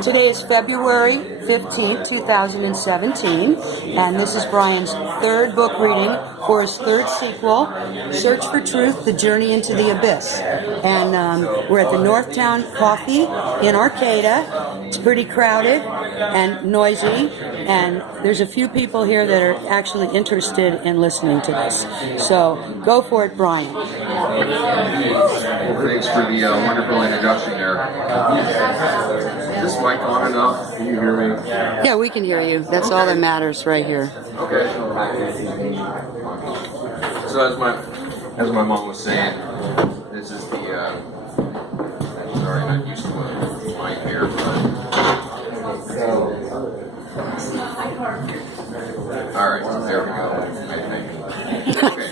Today is February 15th, 2017, and this is Bryan's third book reading for his third sequel, Search for Truth, The Journey into the Abyss. And we're at the Northtown Coffee in Arcata. It's pretty crowded and noisy, and there's a few people here that are actually interested in listening to this. So go for it, Bryan. Well, thanks for the wonderful introduction there. Is this mic on enough? Can you hear me? Yeah, we can hear you. That's all that matters right here. Okay. So as my mom was saying, this is the sorry, not used to a mic here, but all right, there we go. I think. Okay.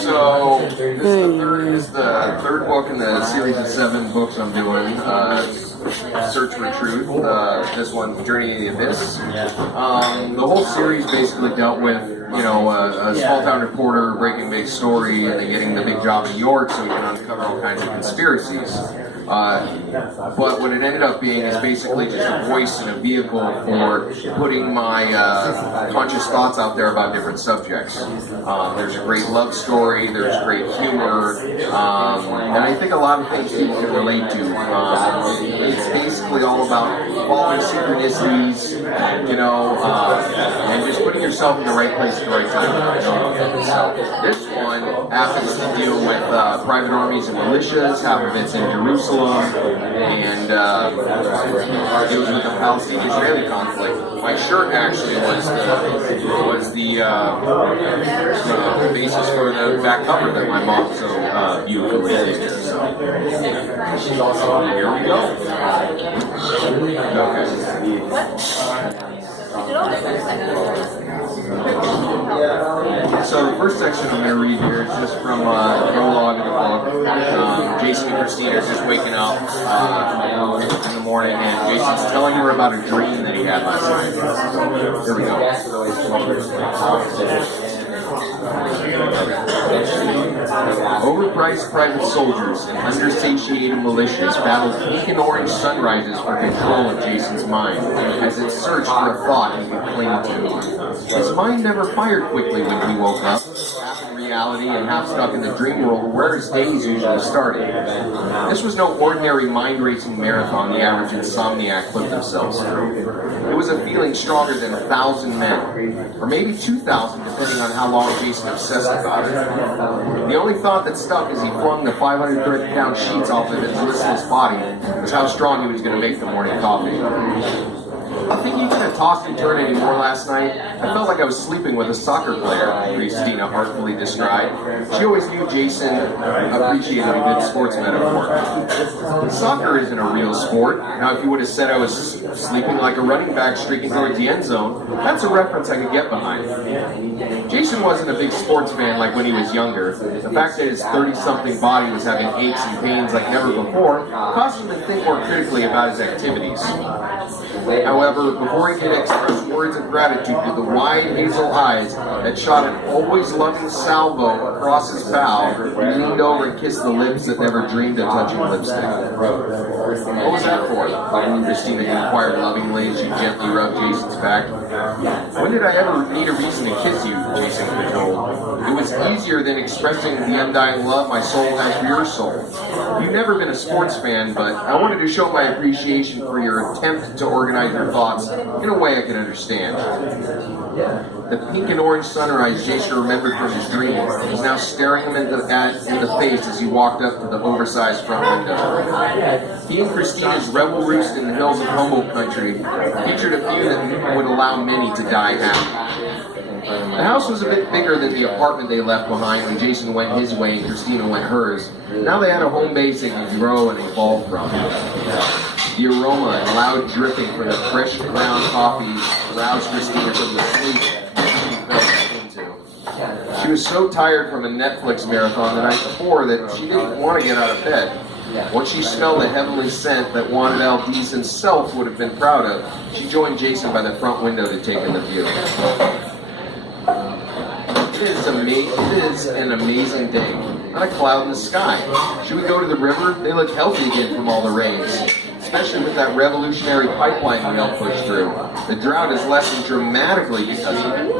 So this is the third book in the series of 7 books I'm doing. Search for Truth. This one, Journey in the Abyss. The whole series basically dealt with, a small town reporter breaking a big story and then getting the big job in New York so he can uncover all kinds of conspiracies. But what it ended up being is basically just a voice and a vehicle for putting my conscious thoughts out there about different subjects. There's a great love story, there's great humor, and I think a lot of things people can relate to. It's basically all about following synchronicities, and just putting yourself in the right place at the right time. This one happens to deal with private armies and militias. Half of it's in Jerusalem, and deals with the Palestinian-Israeli conflict. My shirt actually was the basis for the back cover that my mom so beautifully did. So here we go. Okay. So the first section I'm going to read here is just from the prologue of the book. Jason and Christina are just waking up in the morning, and Jason's telling her about a dream that he had last night. Here we go. Overpriced private soldiers and undersatiated militias battled pink and orange sunrises for control of Jason's mind as it searched for a thought he could cling to. His mind never fired quickly when he woke up, half in reality and half stuck in the dream world where his days usually started. This was no ordinary mind-racing marathon the average insomniac put themselves through. It was a feeling stronger than 1,000 men, or maybe 2,000 depending on how long Jason obsessed about it. The only thought that stuck as he flung the 530-pound sheets off of his listless body was how strong he was going to make the morning coffee. I think you couldn't talk and turn anymore last night. I felt like I was sleeping with a soccer player, Christina artfully described. She always knew Jason appreciated a good sports metaphor. Soccer isn't a real sport. Now, if you would have said I was sleeping like a running back streaking towards the end zone, that's a reference I could get behind. Jason wasn't a big sports fan like when he was younger. The fact that his 30-something body was having aches and pains like never before caused him to think more critically about his activities. However, before he could express words of gratitude to the wide hazel eyes that shot an always loving salvo across his bow, he leaned over and kissed the lips that never dreamed of touching lipstick. What was that for? Christina inquired lovingly as she gently rubbed Jason's back. When did I ever need a reason to kiss you? Jason was told. It was easier than expressing the undying love my soul has for your soul. You've never been a sports fan, but I wanted to show my appreciation for your attempt to organize your thoughts in a way I can understand. The pink and orange sunrise Jason remembered from his dream was now staring him in the face as he walked up to the oversized front window. He and Christina's rebel roost in the hills of Humboldt country featured a view that would allow many to die happy. The house was a bit bigger than the apartment they left behind when Jason went his way and Christina went hers. Now they had a home base they could grow and evolve from. The aroma and loud dripping from the fresh ground coffee roused Christina from the sleep she fell into. She was so tired from a Netflix marathon the night before that she didn't want to get out of bed. Once she smelled the heavenly scent that Juan L. Deason's self would have been proud of, she joined Jason by the front window to take in the view. It is an amazing day. Not a cloud in the sky. Should we go to the river? They look healthy again from all the rains. especially with that revolutionary pipeline we helped push through. The drought has lessened dramatically because of it.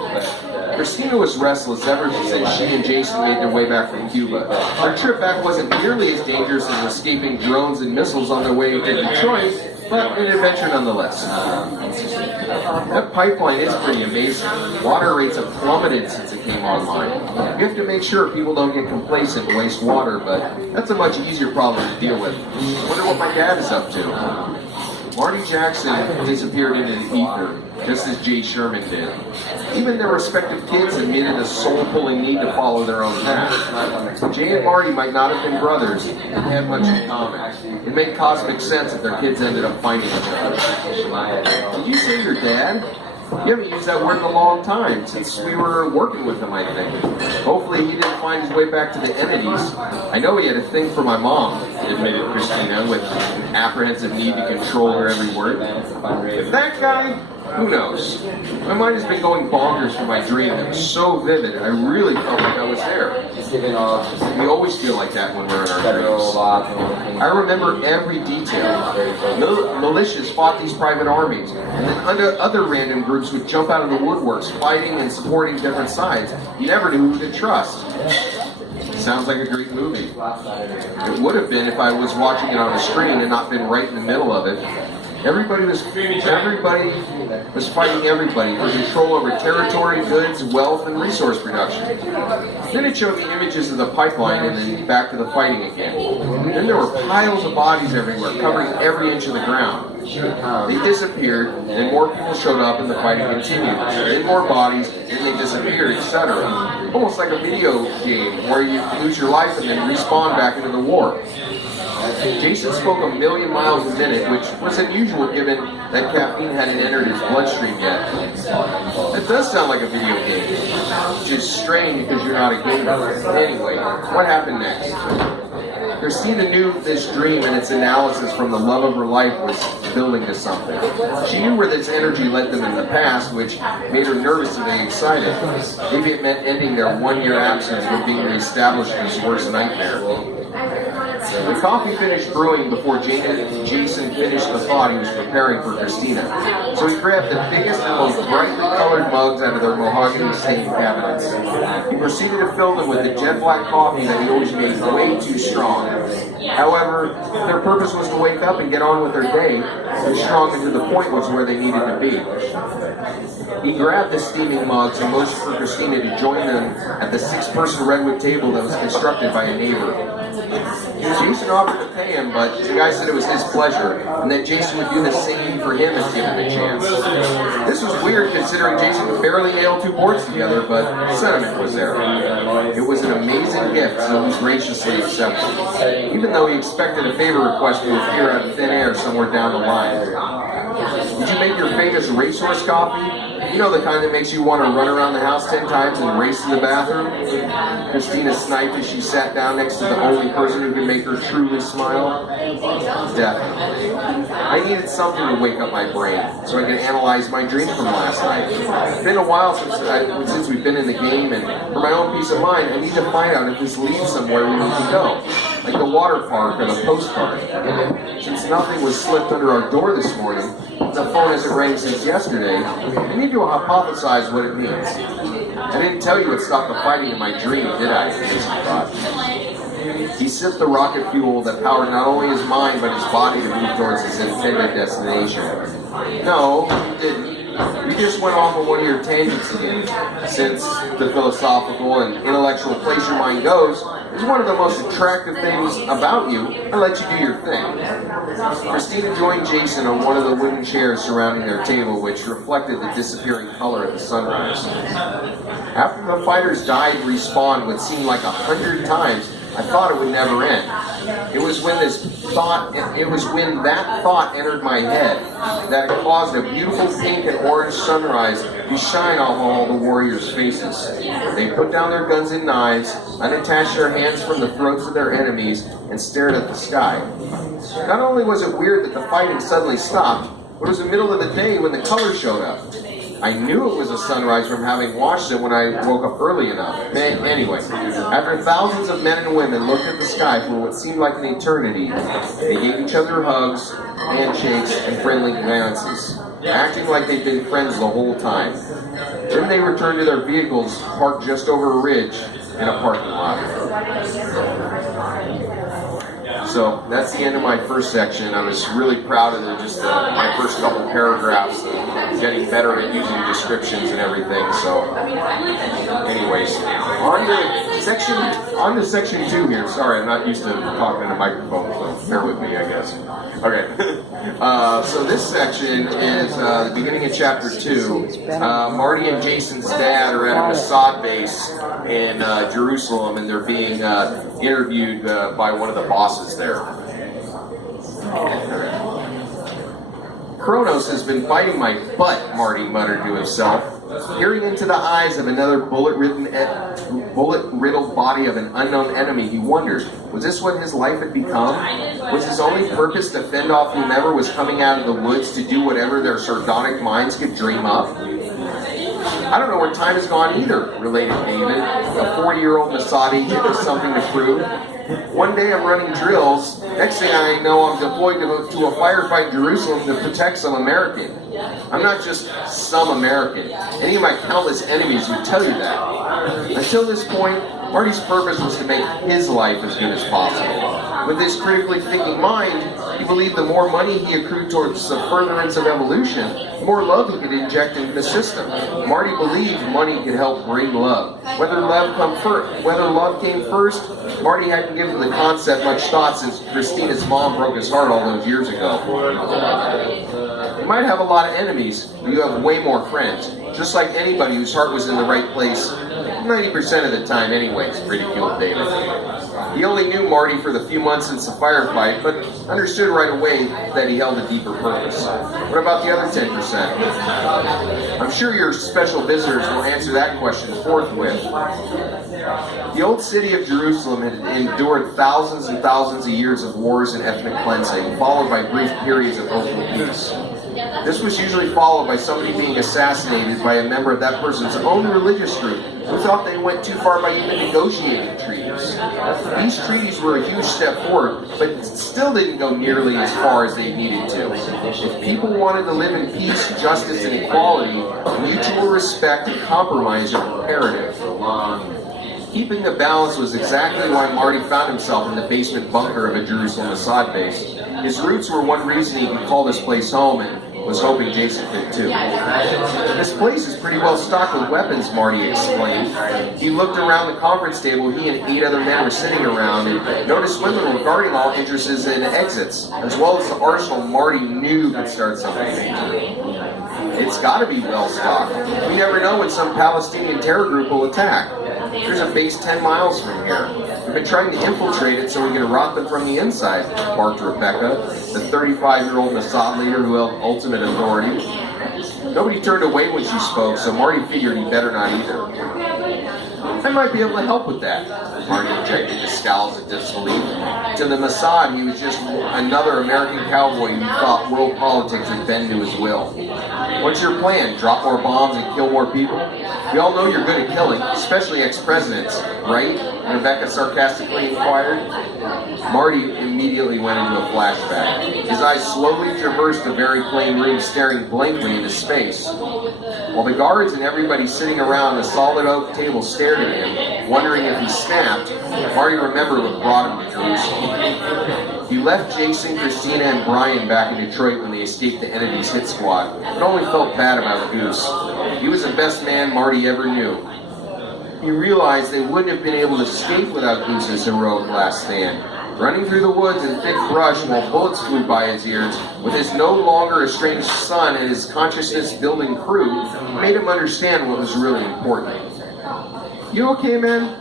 Christina was restless ever since she and Jason made their way back from Cuba. Their trip back wasn't nearly as dangerous as escaping drones and missiles on their way to Detroit, but an adventure nonetheless. That pipeline is pretty amazing. Water rates have plummeted since it came online. You have to make sure people don't get complacent and waste water, but that's a much easier problem to deal with. Wonder what my dad is up to. Marty Jackson disappeared into the ether, just as Jay Sherman did. Even their respective kids admitted a soul-pulling need to follow their own path. Jay and Marty might not have been brothers, but they had much in common. It made cosmic sense that their kids ended up finding each other. Did you say your dad? You haven't used that word in a long time, since we were working with him, I think. Hopefully he didn't find his way back to the entities. I know he had a thing for my mom, admitted Christina, with an apprehensive need to control her every word. If that guy, who knows? My mind has been going bonkers from my dream. It was so vivid, I really felt like I was there. We always feel like that when we're in our dreams. I remember every detail. Militias fought these private armies, and then other random groups would jump out of the woodworks, fighting and supporting different sides. You never knew who to trust. Sounds like a great movie. It would have been if I was watching it on a screen and not been right in the middle of it. Everybody was fighting everybody for control over territory, goods, wealth, and resource production. Then it showed me images of the pipeline and then back to the fighting again. Then there were piles of bodies everywhere, covering every inch of the ground. They disappeared, then more people showed up and the fighting continued. Then more bodies, and they disappeared, etc. Almost like a video game where you lose your life and then respawn back into the war. Jason spoke 1,000,000 miles a minute, which was unusual given that caffeine hadn't entered his bloodstream yet. That does sound like a video game, which is strange because you're not a gamer. Anyway, what happened next? Christina knew this dream and its analysis from the love of her life was building to something. She knew where this energy led them in the past, which made her nervously excited. Maybe it meant ending their 1-year absence from being reestablished in his worst nightmare. The coffee finished brewing before Jason finished the thought he was preparing for Christina. So he grabbed the biggest and most brightly colored mugs out of their mahogany stained cabinets. He proceeded to fill them with the jet black coffee that he always made way too strong. However, their purpose was to wake up and get on with their day, and strong and to the point was where they needed to be. He grabbed the steaming mugs and motioned for Christina to join them at the 6-person redwood table that was constructed by a neighbor. Jason offered to pay him, but the guy said it was his pleasure, and that Jason would do the same for him if given the chance. This was weird considering Jason could barely nail 2 boards together, but the sentiment was there. It was an amazing gift, so he graciously accepted, even though he expected a favor request to appear out of thin air somewhere down the line. Did you make your famous racehorse coffee? You know, the kind that makes you want to run around the house 10 times and race to the bathroom? Christina sniped as she sat down next to the only person who could make her truly smile. Definitely. I needed something to wake up my brain so I could analyze my dream from last night. It's been a while since we've been in the game, and for my own peace of mind, I need to find out if this leads somewhere we need to go, like the water park or the postcard. Since nothing was slipped under our door this morning, the phone hasn't rang since yesterday, I need to hypothesize what it means. I didn't tell you it stopped the fighting in my dream, did I? Jason thought. He sipped the rocket fuel that powered not only his mind but his body to move towards his intended destination. No, you didn't. You just went off on one of your tangents again, since the philosophical and intellectual place your mind goes is one of the most attractive things about you. I let you do your thing. Christina joined Jason on one of the wooden chairs surrounding their table, which reflected the disappearing color of the sunrise. After the fighters died and respawned what seemed like 100 times, I thought it would never end. It was when that thought entered my head that it caused a beautiful pink and orange sunrise to shine off all the warriors' faces. They put down their guns and knives, unattached their hands from the throats of their enemies, and stared at the sky. Not only was it weird that the fighting suddenly stopped, but it was the middle of the day when the color showed up. I knew it was a sunrise from having watched it when I woke up early enough. Anyway, after thousands of men and women looked at the sky for what seemed like an eternity, they gave each other hugs, handshakes, and friendly glances, acting like they'd been friends the whole time. Then they returned to their vehicles, parked just over a ridge in a parking lot. So that's the end of my first section. I was really proud of my first couple paragraphs, getting better at using descriptions and everything. So, anyways, on to section 2 here. Sorry, I'm not used to talking in a microphone, so bear with me, I guess. Okay. So this section is the beginning of chapter 2. Marty and Jason's dad are at a Mossad base in Jerusalem, and they're being interviewed by one of the bosses there. Kronos has been biting my butt, Marty muttered to himself. Peering into the eyes of another bullet-riddled body of an unknown enemy, he wondered, was this what his life had become? Was his only purpose to fend off whomever was coming out of the woods to do whatever their sardonic minds could dream up? I don't know where time has gone either, related David, a 40-year-old Mossad agent with something to prove. One day I'm running drills. Next thing I know, I'm deployed to a firefight in Jerusalem to protect some American. I'm not just some American. Any of my countless enemies would tell you that. Until this point, Marty's purpose was to make his life as good as possible. With his critically thinking mind, he believed the more money he accrued towards the furtherance of evolution, the more love he could inject into the system. Marty believed money could help bring love. Whether love came first, Marty hadn't given the concept much thought since Christina's mom broke his heart all those years ago. You might have a lot of enemies, but you have way more friends. Just like anybody whose heart was in the right place, 90% of the time anyways, ridiculed David. He only knew Marty for the few months since the firefight, but understood right away that he held a deeper purpose. What about the other 10%? I'm sure your special visitors will answer that question forthwith. The old city of Jerusalem had endured thousands and thousands of years of wars and ethnic cleansing, followed by brief periods of hopeful peace. This was usually followed by somebody being assassinated by a member of that person's own religious group who thought they went too far by even negotiating treaties. These treaties were a huge step forward, but still didn't go nearly as far as they needed to. If people wanted to live in peace, justice, and equality, mutual respect and compromise are imperative. Keeping the balance was exactly why Marty found himself in the basement bunker of a Jerusalem Mossad base. His roots were one reason he could call this place home, and was hoping Jason could too. This place is pretty well stocked with weapons, Marty explained. He looked around the conference table he and 8 other men were sitting around and noticed women were guarding all entrances and exits, as well as the arsenal Marty knew could start something major. It's got to be well stocked. You never know when some Palestinian terror group will attack. There's a base 10 miles from here. We've been trying to infiltrate it so we can rot them from the inside, barked Rebecca, the 35-year-old Mossad leader who held ultimate authority. Nobody turned away when she spoke, so Marty figured he better not either. I might be able to help with that, Marty injected with scowls of disbelief. To the Mossad, he was just another American cowboy who thought world politics would bend to his will. What's your plan? Drop more bombs and kill more people? We all know you're good at killing, especially ex-presidents, right? Rebecca sarcastically inquired. Marty immediately went into a flashback. His eyes slowly traversed the very plain room, staring blankly into space. While the guards and everybody sitting around the solid oak table stared at him, wondering if he snapped, Marty remembered what brought him to Jerusalem. He left Jason, Christina, and Bryan back in Detroit when they escaped the enemy's hit squad, but only felt bad about Goose. He was the best man Marty ever knew. He realized they wouldn't have been able to escape without Goose's heroic last stand. Running through the woods in thick brush while bullets flew by his ears, with his no longer estranged son and his consciousness-building crew, made him understand what was really important. You okay, man?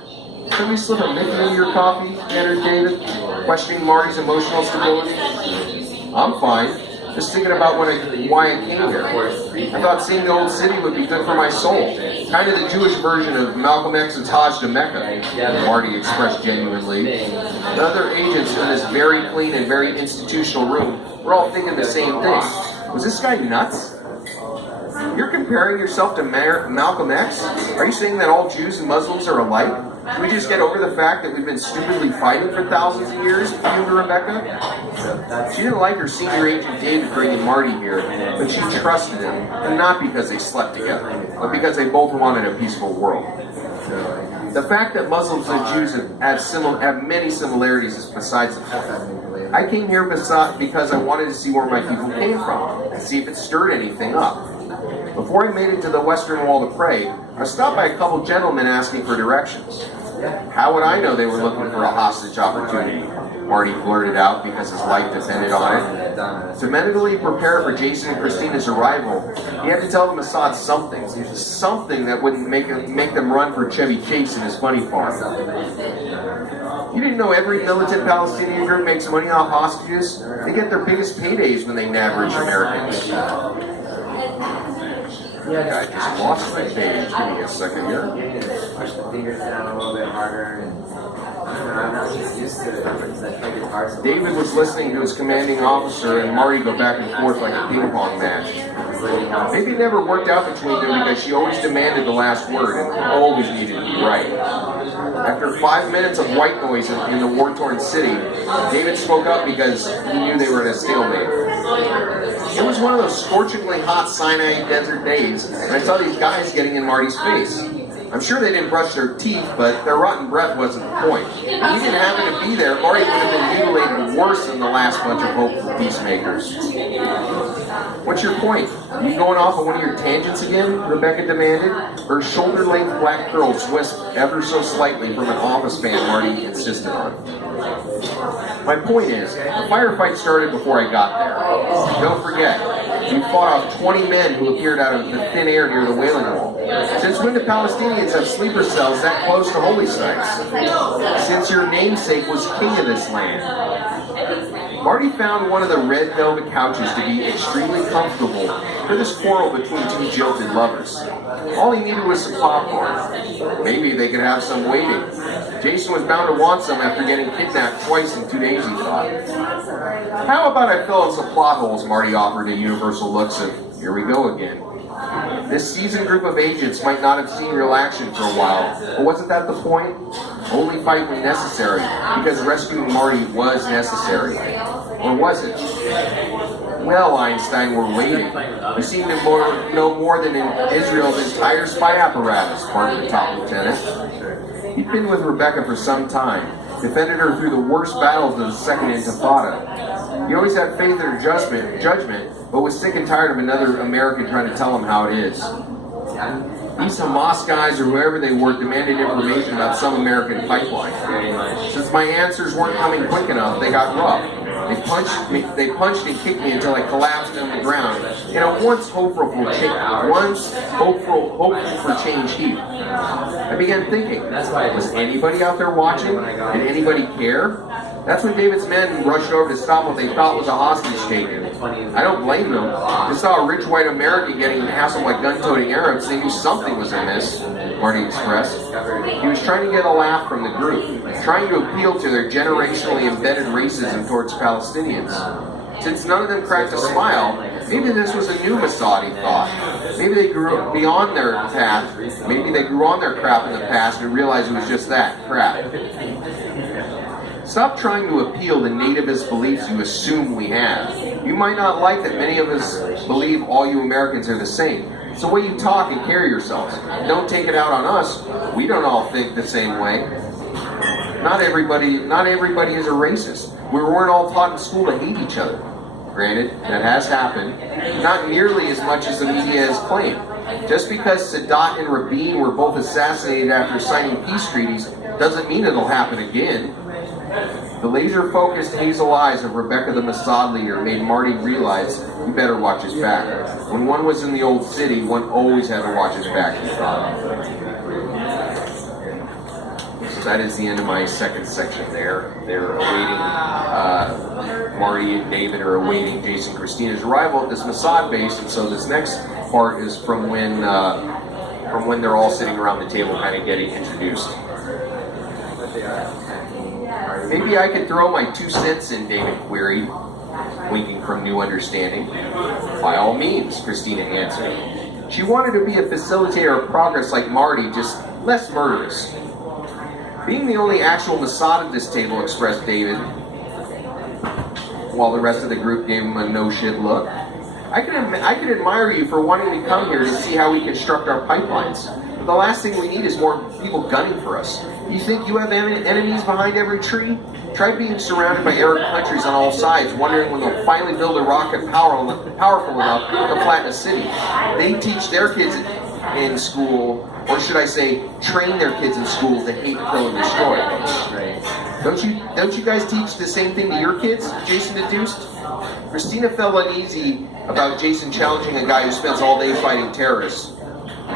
Can we slip a Mickey into your coffee? Entered David, questioning Marty's emotional stability. I'm fine. Just thinking about why I came here. I thought seeing the old city would be good for my soul. Kind of the Jewish version of Malcolm X's Hajj to Mecca, Marty expressed genuinely. The other agents in this very clean and very institutional room were all thinking the same thing. Was this guy nuts? You're comparing yourself to Malcolm X? Are you saying that all Jews and Muslims are alike? Can we just get over the fact that we've been stupidly fighting for thousands of years, fumed Rebecca. She didn't like her senior agent David bringing Marty here, but she trusted him, and not because they slept together, but because they both wanted a peaceful world. The fact that Muslims and Jews have many similarities is besides the point. I came here because I wanted to see where my people came from, and see if it stirred anything up. Before I made it to the western wall to pray, I stopped by a couple gentlemen asking for directions. How would I know they were looking for a hostage opportunity? Marty blurted out because his life depended on it. To mentally prepare for Jason and Christina's arrival, he had to tell the Mossad something that wouldn't make them run for Chevy Chase in his funny farm. You didn't know every militant Palestinian group makes money off hostages? They get their biggest paydays when they nab rich Americans. Yeah, I just lost my page. Give me a second here. Push the fingers down a little bit harder, and I'm not just used to it. David was listening to his commanding officer and Marty go back and forth like a ping pong match. Maybe it never worked out between them because she always demanded the last word and always needed to be right. After 5 minutes of white noise in the war-torn city, David spoke up because he knew they were at a stalemate. It was one of those scorchingly hot Sinai desert days, and I saw these guys getting in Marty's face. I'm sure they didn't brush their teeth, but their rotten breath wasn't the point. If he didn't happen to be there, Marty would have been mutilated worse than the last bunch of hopeful peacemakers. What's your point? You going off on one of your tangents again? Rebecca demanded. Her shoulder-length black curls wisped ever so slightly from an office fan Marty insisted on. My point is, the firefight started before I got there. Don't forget, we fought off 20 men who appeared out of the thin air near the Wailing Wall. Since when do Palestinians have sleeper cells that close to holy sites? Since your namesake was king of this land. Marty found one of the red velvet couches to be extremely comfortable for this quarrel between two jilted lovers. All he needed was some popcorn. Maybe they could have some waiting. Jason was bound to want some after getting kidnapped twice in 2 days, he thought. How about I fill in some plot holes, Marty offered a universal look of, here we go again. This seasoned group of agents might not have seen real action for a while, but wasn't that the point? Only fight when necessary, because rescuing Marty was necessary. Or was it? Well, Einstein, we're waiting. You seem to know more than Israel's entire spy apparatus, pardon the top lieutenant. He'd been with Rebecca for some time, defended her through the worst battles of the Second Intifada. He always had faith in her judgment, but was sick and tired of another American trying to tell him how it is. These Hamas guys or whoever they were demanded information about some American pipeline. Since my answers weren't coming quick enough, they got rough. They punched and kicked me until I collapsed on the ground in a once hopeful for change heap. I began thinking, was anybody out there watching? Did anybody care? That's when David's men rushed over to stop what they thought was a hostage taken. I don't blame them. They saw a rich white American getting hassled by gun-toting Arabs. They knew something was amiss, Marty expressed. He was trying to get a laugh from the group, trying to appeal to their generationally embedded racism towards Palestinians. Since none of them cracked a smile, maybe this was a new Mossad, he thought. Maybe they grew beyond their path. Maybe they grew on their crap in the past and realized it was just that, crap. Stop trying to appeal to nativist beliefs you assume we have. You might not like that many of us believe all you Americans are the same. It's the way you talk and carry yourselves. Don't take it out on us. We don't all think the same way. Not everybody is a racist. We weren't all taught in school to hate each other. Granted, that has happened. Not nearly as much as the media has claimed. Just because Sadat and Rabin were both assassinated after signing peace treaties doesn't mean it'll happen again. The laser-focused hazel eyes of Rebecca the Mossad leader made Marty realize he better watch his back. When one was in the old city, one always had to watch his back, he thought. So that is the end of my second section there. They're awaiting, Marty and David are awaiting Jason and Christina's arrival at this Mossad base, and so this next part is from when they're all sitting around the table kind of getting introduced. Maybe I could throw my 2 cents in, David queried, winking from new understanding. By all means, Christina answered. She wanted to be a facilitator of progress like Marty, just less murderous. Being the only actual Mossad at this table, expressed David, while the rest of the group gave him a no-shit look. I can admire you for wanting to come here to see how we construct our pipelines. But the last thing we need is more people gunning for us. You think you have enemies behind every tree? Try being surrounded by Arab countries on all sides, wondering when they'll finally build a rocket powerful enough to flatten a city. They teach their kids in school, or should I say, train their kids in school to hate, kill, and destroy. Don't you guys teach the same thing to your kids? Jason deduced. Christina felt uneasy about Jason challenging a guy who spends all day fighting terrorists.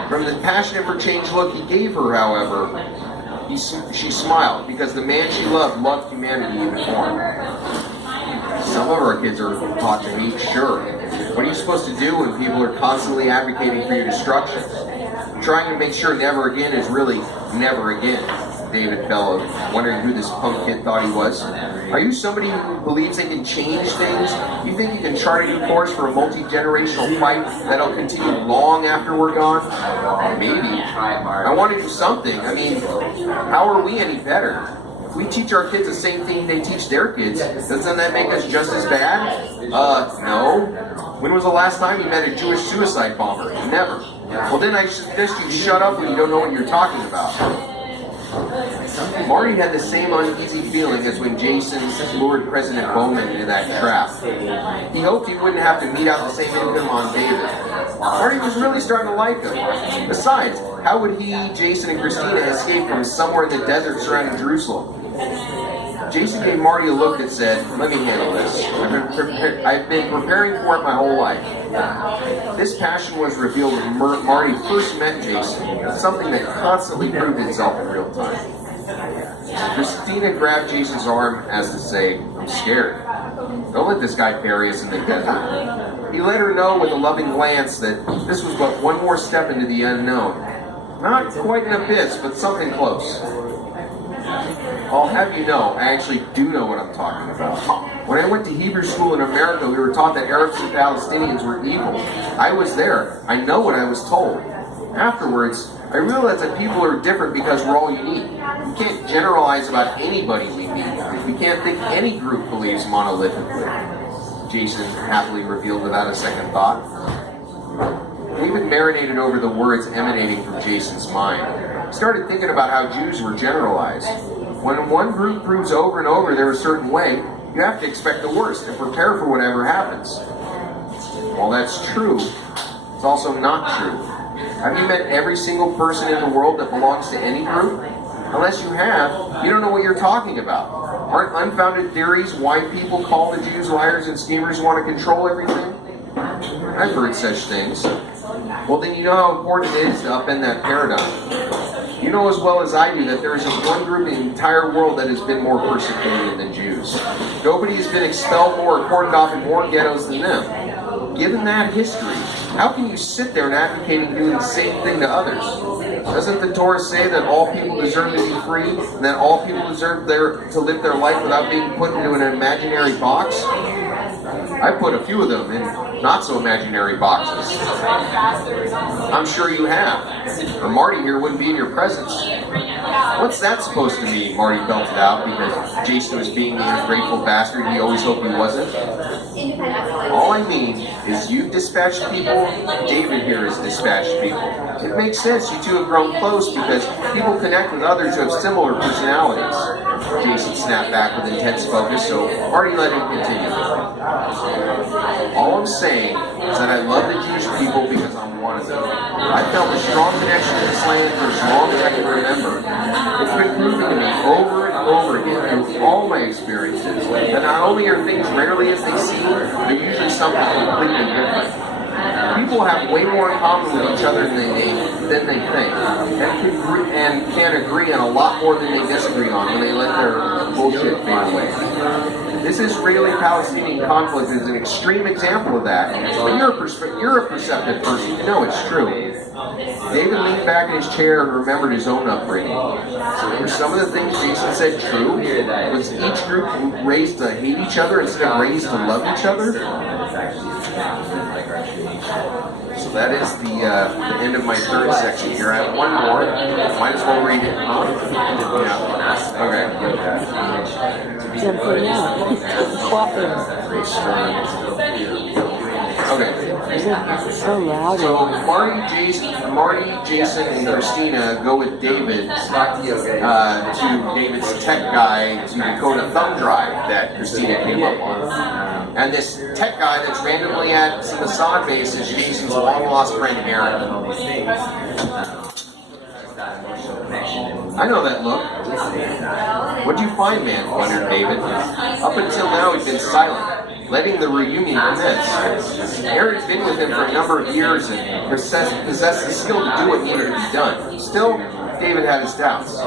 From the passionate for change look he gave her, however, she smiled, because the man she loved humanity even more. Some of our kids are taught to hate, sure. What are you supposed to do when people are constantly advocating for your destruction? Trying to make sure never again is really never again, David bellowed, wondering who this punk kid thought he was. Are you somebody who believes they can change things? You think you can chart a new course for a multi-generational fight that'll continue long after we're gone? Maybe. I want to do something. I mean, how are we any better? If we teach our kids the same thing they teach their kids, doesn't that make us just as bad? No. When was the last time you met a Jewish suicide bomber? Never. Well, then I suggest you shut up when you don't know what you're talking about. Marty had the same uneasy feeling as when Jason lured President Bowman into that trap. He hoped he wouldn't have to mete out the same income on David. Marty was really starting to like him. Besides, how would he, Jason, and Christina escape from somewhere in the desert surrounding Jerusalem? Jason gave Marty a look that said, let me handle this. I've been preparing for it my whole life. This passion was revealed when Marty first met Jason, something that constantly proved itself in real time. Christina grabbed Jason's arm as to say, I'm scared. Don't let this guy bury us in the desert. He let her know with a loving glance that this was but one more step into the unknown. Not quite an abyss, but something close. I'll have you know, I actually do know what I'm talking about. When I went to Hebrew school in America, we were taught that Arabs and Palestinians were evil. I was there. I know what I was told. Afterwards, I realized that people are different because we're all unique. We can't generalize about anybody we meet. We can't think any group believes monolithically. Jason happily revealed without a second thought. We've been marinated over the words emanating from Jason's mind. He started thinking about how Jews were generalized. When one group proves over and over they're a certain way, you have to expect the worst and prepare for whatever happens. While that's true, it's also not true. Have you met every single person in the world that belongs to any group? Unless you have, you don't know what you're talking about. Aren't unfounded theories why people call the Jews liars and schemers who want to control everything? I've heard such things. Well, then you know how important it is to upend that paradigm. You know as well as I do that there isn't one group in the entire world that has been more persecuted than Jews. Nobody has been expelled more or cordoned off in more ghettos than them. Given that history, how can you sit there and advocating doing the same thing to others? Doesn't the Torah say that all people deserve to be free, and that all people deserve to live their life without being put into an imaginary box? I put a few of them in not-so-imaginary boxes. I'm sure you have, or Marty here wouldn't be in your presence. What's that supposed to mean? Marty belted out because Jason was being the ungrateful bastard he always hoped he wasn't. All I mean is you've dispatched people, David here has dispatched people. It makes sense you two have grown close because people connect with others who have similar personalities. Jason snapped back with intense focus, so Marty let him continue. All I'm saying is that I love the Jewish people because I'm one of them. I've felt a strong connection to this land for as long as I can remember. It's been proven to me over and over again through all my experiences that not only are things rarely as they seem, but usually something completely different. People have way more in common with each other than they think, and can agree on a lot more than they disagree on when they let their bullshit fade away. This Israeli-Palestinian conflict is an extreme example of that, but you're a perceptive person. You know it's true. David leaned back in his chair and remembered his own upbringing. Were some of the things Jason said true? Was each group raised to hate each other instead of raised to love each other? that is the end of my third section here. I have one more. Might as well read it. Huh? Yeah. Okay. Jumping out. Whopping. Okay. So loud. So Marty, Jason, and Christina go with David to David's tech guy to decode a thumb drive that Christina came up on. And this tech guy that's randomly at some Mossad base is Jason's long-lost friend Aaron. I know that look. What'd you find, man? Wondered David. Up until now, he'd been silent, letting the reunion commence. Aaron's been with him for a number of years and possessed the skill to do what needed to be done. Still, David had his doubts.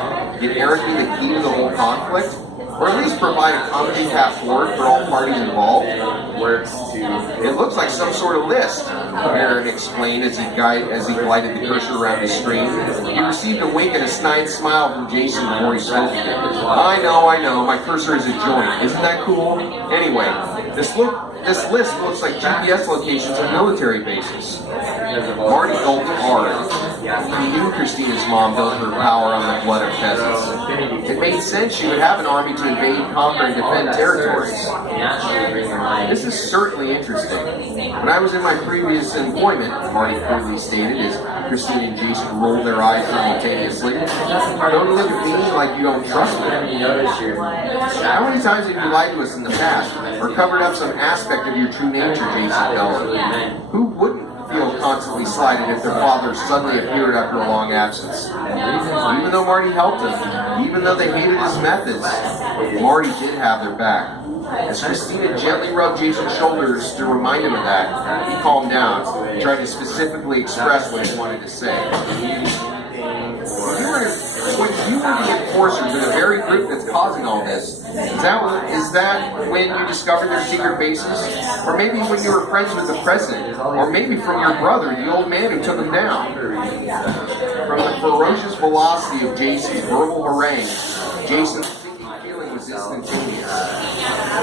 Did Aaron be the key to the whole conflict? Or at least provide a common path forward for all parties involved? It looks like some sort of list, Aaron explained as he glided the cursor around the screen. He received a wink and a snide smile from Jason before he spoke again. I know, my cursor is a joint. Isn't that cool? Anyway, this list looks like GPS locations of military bases. Marty gulped hard. He knew Christina's mom built her power on the blood of peasants. It made sense she would have an army to invade, conquer, and defend territories. This is certainly interesting. When I was in my previous employment, Marty clearly stated as Christina and Jason rolled their eyes simultaneously, don't look at me like you don't trust me. How many times have you lied to us in the past, or covered up some aspect of your true nature, Jason bellowed. Who wouldn't feel constantly slighted if their father suddenly appeared after a long absence? Even though Marty helped him, even though they hated his methods, Marty did have their back. As Christina gently rubbed Jason's shoulders to remind him of that, he calmed down and tried to specifically express what he wanted to say. When you were the enforcers of the very group that's causing all this, is that when you discovered their secret bases? Or maybe when you were friends with the president? Or maybe from your brother, the old man who took him down? From the ferocious velocity of Jason's verbal harangue, Jason's sinking feeling was instantaneous.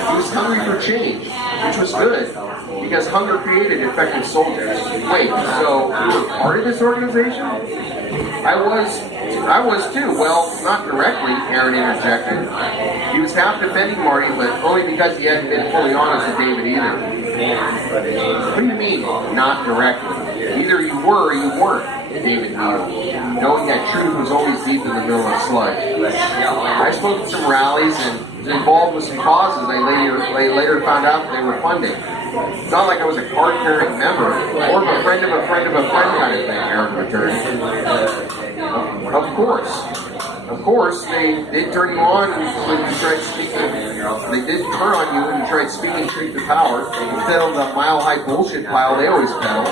He was hungry for change, which was good, because hunger created effective soldiers. Wait, so you were part of this organization? I was too. Well, not directly, Aaron interjected. He was half defending Marty, but only because he hadn't been fully honest with David either. What do you mean, not directly? Either you were or you weren't, David nodded, knowing that truth was always deep in the middle of sludge. I spoke at some rallies and was involved with some causes I later found out they were funding. It's not like I was a card-carrying member, or a friend of a friend of a friend kind of thing, Aaron returned. Of course, they did turn you on when you tried speaking. They did turn on you when you tried speaking truth to power instead of the mile-high bullshit pile they always peddle.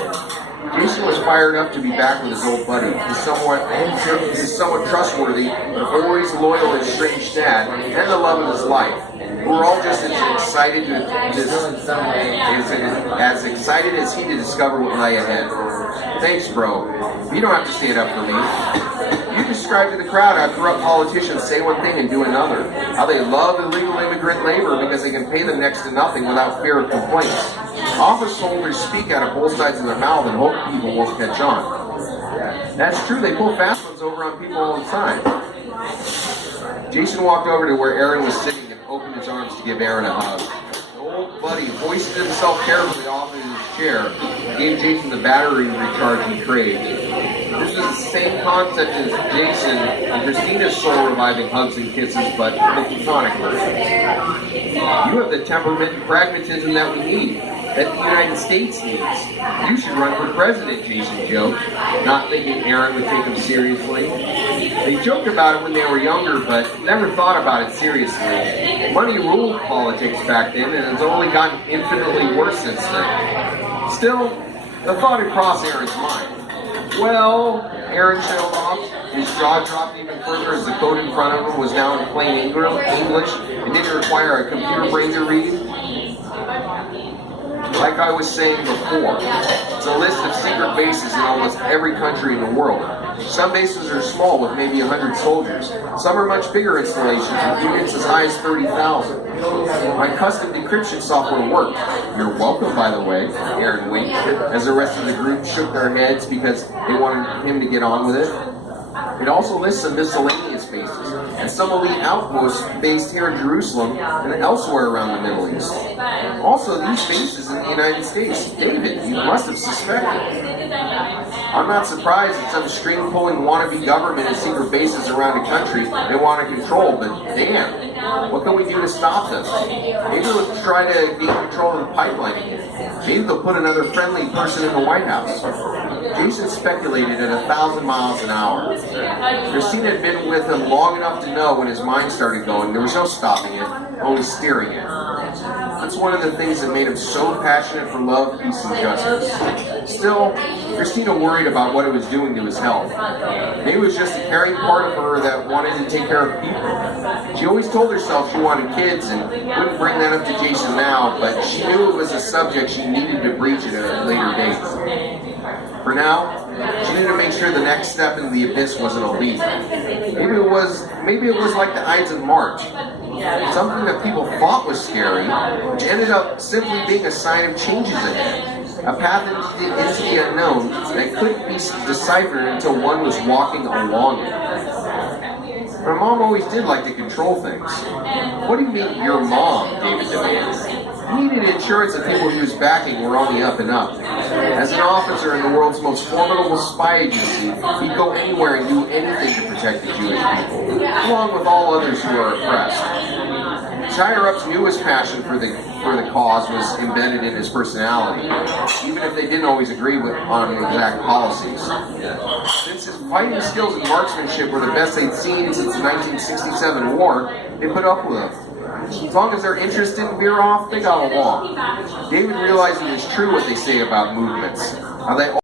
Jason was fired up to be back with his old buddy. He's somewhat trustworthy, always loyal and strange dad, and the love of his life. We're all just as excited as he to discover what lay ahead. Thanks, bro. You don't have to stand up for me. You described to the crowd how corrupt politicians say one thing and do another. How they love illegal immigrant labor because they can pay them next to nothing without fear of complaints. Office holders speak out of both sides of their mouth and hope people won't catch on. That's true, they pull fast ones over on people all the time. Jason walked over to where Aaron was sitting and opened his arms to give Aaron a hug. The old buddy hoisted himself carefully off of his chair and gave Jason the battery recharge he craved. This was the same concept as Jason and Christina's soul-reviving hugs and kisses, but the platonic version. You have the temperament and pragmatism that we need, that the United States needs. You should run for president, Jason joked, not thinking Aaron would take him seriously. They joked about it when they were younger, but never thought about it seriously. Money ruled politics back then, and it's only gotten infinitely worse since then. Still, the thought had crossed Aaron's mind. Well, Aaron trailed off. His jaw dropped even further as the code in front of him was now in plain English and didn't require a computer brain to read. Like I was saying before, it's a list of secret bases in almost every country in the world. Some bases are small with maybe 100 soldiers. Some are much bigger installations with units as high as 30,000. My custom decryption software worked. You're welcome, by the way, Aaron winked, as the rest of the group shook their heads because they wanted him to get on with it. It also lists some miscellaneous bases, and some elite outposts based here in Jerusalem and elsewhere around the Middle East. Also, these bases in the United States. David, you must have suspected. I'm not surprised that some string-pulling wannabe government and secret bases around the country they want to control, but damn, what can we do to stop them? Maybe we'll try to gain control of the pipeline again. Maybe they'll put another friendly person in the White House. Jason speculated at 1,000 miles an hour. Christina had been with him long enough to know when his mind started going, there was no stopping it, only steering it. That's one of the things that made him so passionate for love, peace, and justice. Still, Christina worried about what it was doing to his health. Maybe it was just a caring part of her that wanted to take care of people. She always told herself she wanted kids and wouldn't bring that up to Jason now, but she knew it was a subject she needed to breach at a later date. For now, she needed to make sure the next step in the abyss wasn't a leap. Maybe it was like the Ides of March. Something that people thought was scary, which ended up simply being a sign of changes ahead. A path into the unknown that couldn't be deciphered until one was walking along it. My mom always did like to control things. What do you mean, your mom? David demanded. He needed insurance that people he was backing were on the up and up. As an officer in the world's most formidable spy agency, he'd go anywhere and do anything to protect the Jewish people, along with all others who are oppressed. His higher-ups knew his passion for the cause was embedded in his personality, even if they didn't always agree on exact policies. Since his fighting skills and marksmanship were the best they'd seen since the 1967 war, they put up with him. As long as their interest didn't veer off, they got along. David realized it was true what they say about movements, how they